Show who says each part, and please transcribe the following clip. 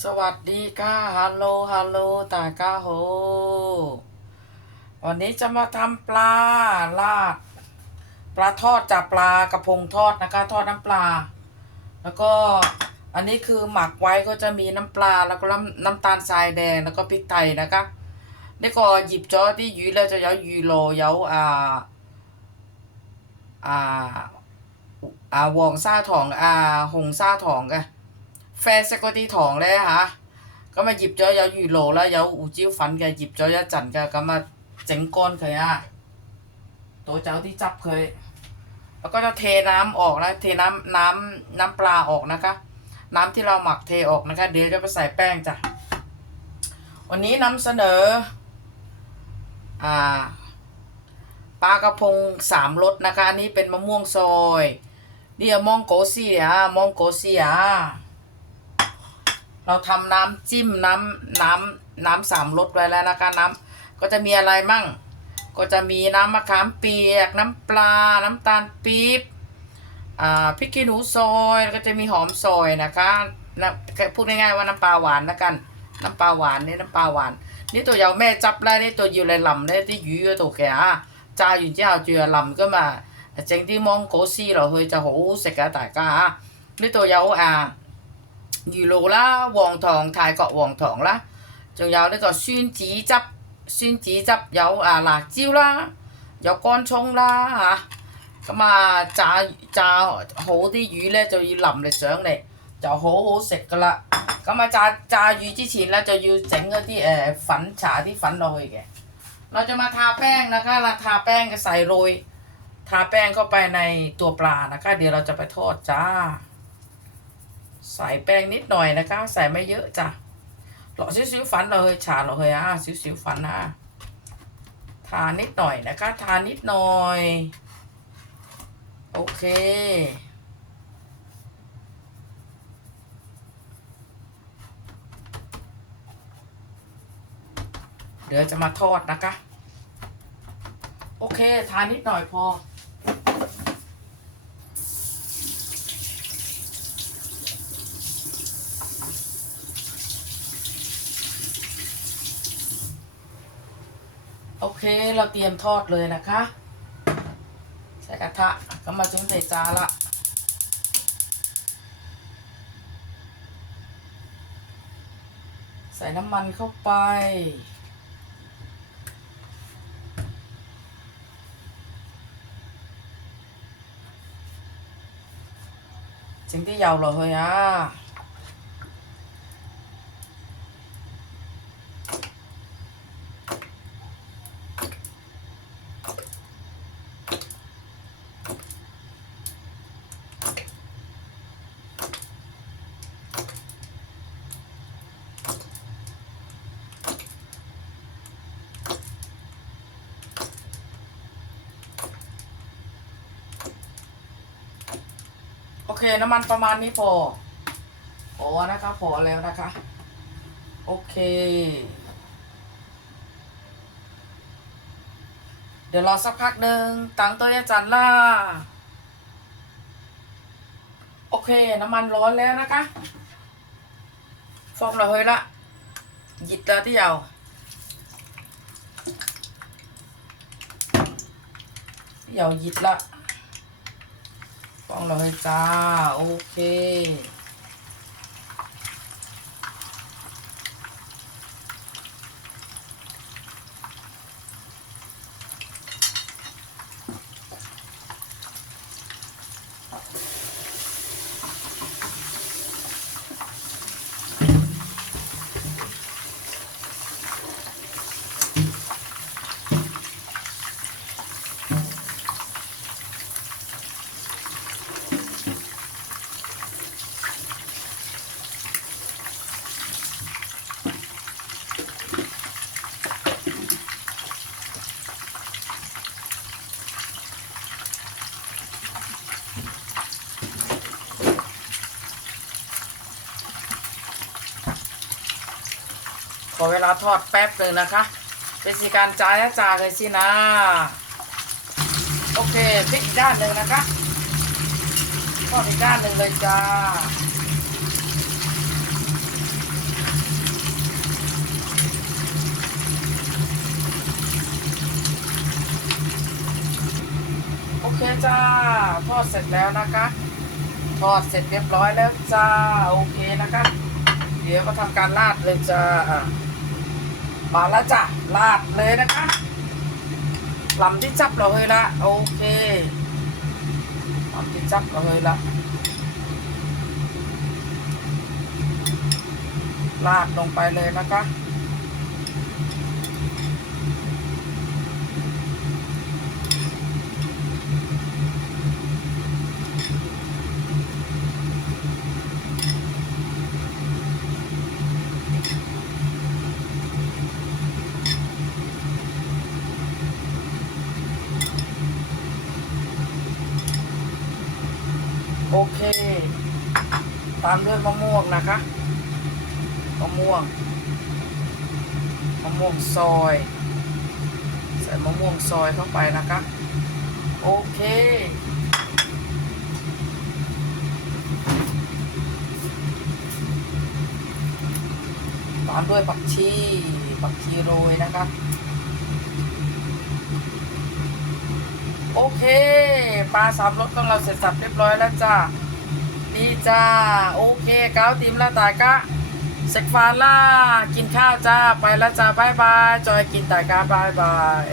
Speaker 1: สวัสดีค่ะฮัลโหลฮัลโหลตากาโฮ วันนี้จะมาทำปลาลาด ปลาทอดจับปลากระพงทอดนะคะ ทอดน้ำปลา แล้วก็อันนี้คือหมักไว้ก็จะมีน้ำปลาแล้วก็น้ำน้ำตาลทรายแดงแล้วก็พริกไทยนะคะนี่ก็หยิบจอที่ยูแล้วจะยายูโรยาอ่าอ่าอ่าวองซาถองอ่าหงซาถองกัน 啡色嗰啲糖咧吓，咁啊腌咗有鱼露啦，有胡椒粉嘅，腌咗一阵嘅，咁啊整干佢啊，倒走啲汁佢，แล้วก็จะเทน้ำออกนะเทน้ำน้ำน้ำปลาออกนะคะ น้ำที่เราหมักเทออกนะคะ เดี๋ยวจะไปใส่แป้งจ้ะ วันนี้นำเสนอ อ่า ปลากระพงสามรสนะคะอันนี้เป็นมะม่วงซอยนี่มองโกเซียมองโกเซีย เราทำน้ำจิ้มน้ำน้ำน้ำสามรสไว้แล้วนะคะน้ำก็จะมีอะไรมั่ง ก็จะมีน้ำมะขามเปียก น้ำปลา น้ำตาลปี๊บอ่าพริกขี้หนูซอยแล้วก็จะมีหอมซอยนะคะนะพูดง่ายๆว่าน้ำปลาหวานแล้กัน น้ำปลาหวานนี่น้ำปลาหวาน นี่ตัวยาวแม่จับได้นี่ตัวอยู่เลยลำได้ที่ยื้อตัวแก่จ้าอยู่เจ้าเจือลำก็มาเจงที่มองโกซี่เราเฮยจะโหเสกกะตากานี่ตัวยาวอ่า 鱼露啦、黄糖、泰国黄糖啦，仲有呢个酸子汁、酸子汁有啊辣椒啦，有干葱啦吓，咁啊炸炸好啲鱼咧就要淋力上嚟，就好好食噶啦。咁啊炸炸鱼之前咧就要整嗰啲诶粉搽啲粉落去嘅。เราจะมาทาแป้งนะคะเราทาแป้งก็ใส่โรยทาแป้งเข้าไปในตัวปลานะคะ เดี๋ยวเราจะไปทอดจ้า ใส่แป้งนิดหน่อยนะคะ ใส่ไม่เยอะจ้ะหล่อซิ้วๆฟันเลยฉาดเลยอะซิ้วๆฟันนะทานิดหน่อยนะคะ ทานิดหน่อย โอเคเดี๋ยวจะมาทอดนะคะ โอเค ทานิดหน่อยพอ โอเคเราเตรียมทอดเลยนะคะ ใส่กระทะก็มาถึงใส่จานละใส่น้ำมันเข้าไป chính cái dầu rồi thôi เคน้ำมันประมาณนี้พอพอนะคะพอแล้วนะคะ โอเค เดี๋ยวรอสักพักหนึ่งตังตัวยาจันล่าโอเค น้ำมันร้อนแล้วนะคะ ฟอมเราเฮ้ยละ หยิบแล้วที่ยาวที่ยาวหยิบละ ต้องเลยจ้า โอเคข พอเวลาทอดแป๊บหนึ่งนะคะ เป็นสีการจ่ายนะจ่าเลยสินะ โอเคพลิกด้านหนึ่งนะคะทอดอีกด้านหนึ่งเลยจ้าโอเคจ้าทอดเสร็จแล้วนะคะทอดเสร็จเรียบร้อยแล้วจ้า โอเคนะคะ เดี๋ยวก็ทำการลาดเลยจ้า มาแล้วจ้ะลาดเลยนะคะลำที่จับเราเลยละโอเคลำที่จับเราเลยละลาดลงไปเลยนะคะ โอเค ตามด้วยมะม่วงนะคะมะม่วงมะม่วงซอย ใส่มะม่วงซอยเข้าไปนะคะ โอเคตามด้วยผักชีผักชีโรยนะคะ โอเคปลาสามรสของเราเสร็จสับเรียบร้อยแล้วจ้าดีจ้าโอเคเก้าวติมละตายกะเสกฟาล่ากินข้าวจ้าไปแล้วจ้าบายบายจอยกินตายกะบายบาย